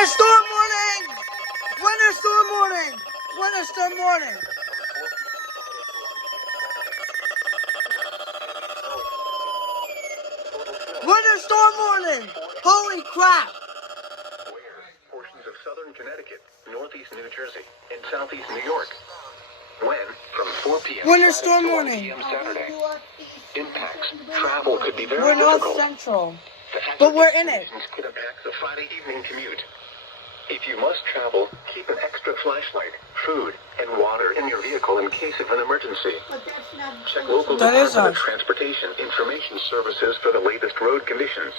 Winter storm warning! Winter storm warning! Winter storm warning! Winter storm warning! Holy crap! Portions of southern Connecticut, northeast New Jersey, and southeast New York. When, from 4 p.m. Winter Friday storm to 1 warning! p.m. Saturday. Impacts. Travel could be very We're North difficult. Central. The hazardous But we're in it. conditions could impact the Friday evening commute. If you must travel, keep an extra flashlight, food, and water in your vehicle in case of an emergency. Check local Department of Transportation Information Services for the latest road conditions.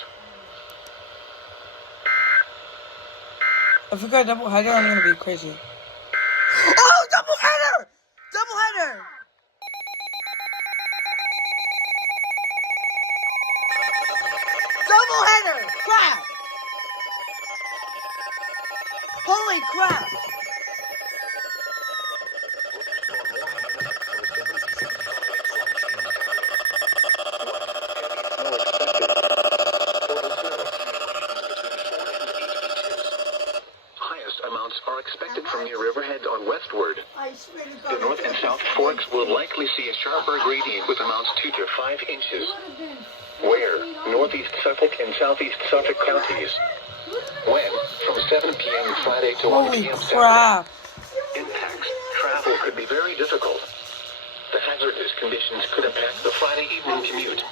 If we got a double header, I'm gonna be crazy. Oh, double header! Double header! Double header! Crap! Holy crap! Highest amounts are expected from near Riverhead on westward. The north and south forks will likely see a sharper gradient with amounts 2 to 5 inches. Where? Northeast Suffolk and southeast Suffolk counties. When? From 7 p.m. Friday to 1 Holy p.m. crap! Saturday. Impacts. Travel could be very difficult. The hazardous conditions could impact the Friday evening commute.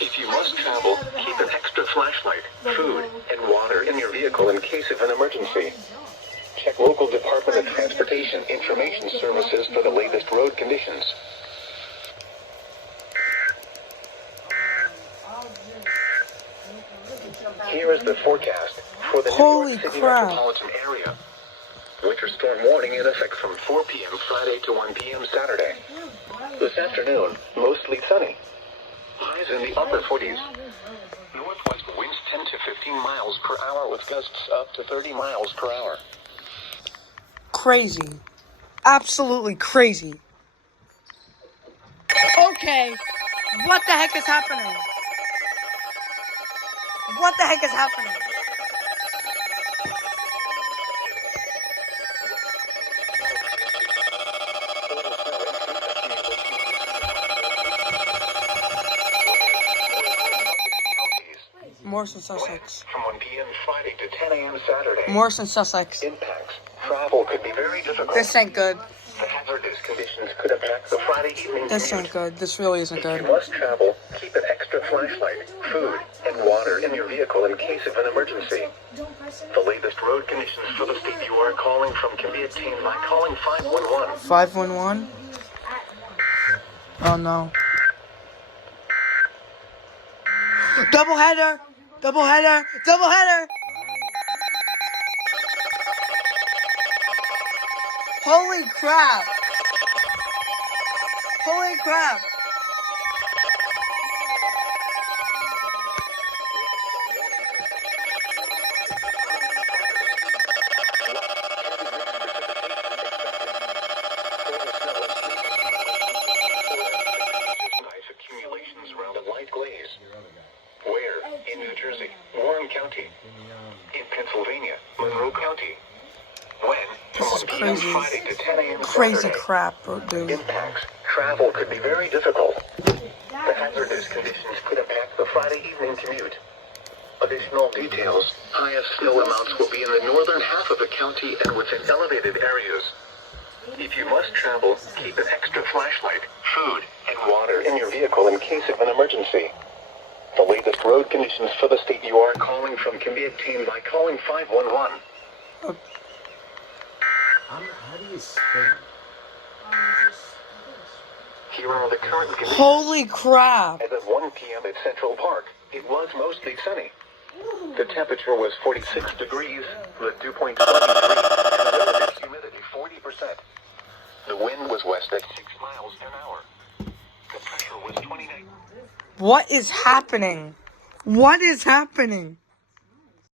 If you must travel, keep an extra flashlight, food, and water in your vehicle in case of an emergency. Check local Department of Transportation Information Services for the latest road conditions. Here is the forecast for the New York City metropolitan area. Winter storm warning in effect from 4 p.m. Friday to 1 p.m. Saturday. This afternoon, mostly sunny. Highs in the upper 40s. Northwest winds 10 to 15 miles per hour with gusts up to 30 miles per hour. Crazy. Absolutely crazy. Okay. What the heck is happening? What the heck is happening? Morrison, Sussex. From 1 p.m. Friday to 10 a.m. Saturday. Morrison, Sussex. Impacts. Travel could be very difficult. This ain't good. The hazardous conditions could impact the Friday evening This commute. ain't good. This really isn't If good. you must travel, keep an extra flashlight, food, and water in your vehicle in case of an emergency. The latest road conditions for the state you are calling from can be obtained by calling 511. 511? Oh no. Double header! Double header! Double header! Holy crap! Holy crap! Accumulations around a light glaze. Where? In New Jersey, Warren County. In Pennsylvania, Monroe County. When? From This is 1 p.m. crazy. Friday to 10 a.m. Crazy Saturday. crap, bro, dude. Impacts. Travel could be very difficult. The hazardous conditions could impact the Friday evening commute. Additional details. Highest snow amounts will be in the northern half of the county and within elevated areas. If you must travel, keep an extra flashlight, food, and water in your vehicle in case of an emergency. The latest road conditions for the state you are calling from can be obtained by calling 511. How do you spin? Here are the current conditions. Holy crap! As of 1 p.m. at Central Park, it was mostly sunny. The temperature was 46 degrees, the dew point 23, and the relative humidity 40%. The wind was west at 6 miles an hour. The pressure was 29. What is happening? What is happening?